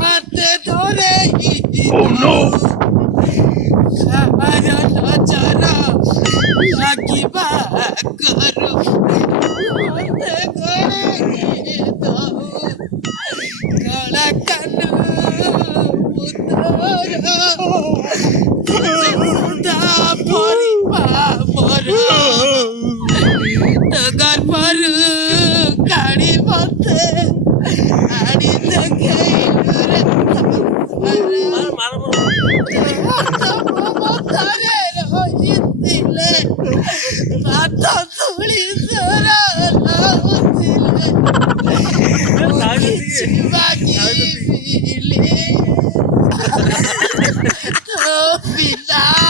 হাতে ধরে যারা লাগিবা করো হাতে ধরে কালা কান পুত্র পরিবা মর গর্ভর কাড়ি মতে আড়ি দেখে রহিলে পাত তুলি সরা বাগিলে তো পিতা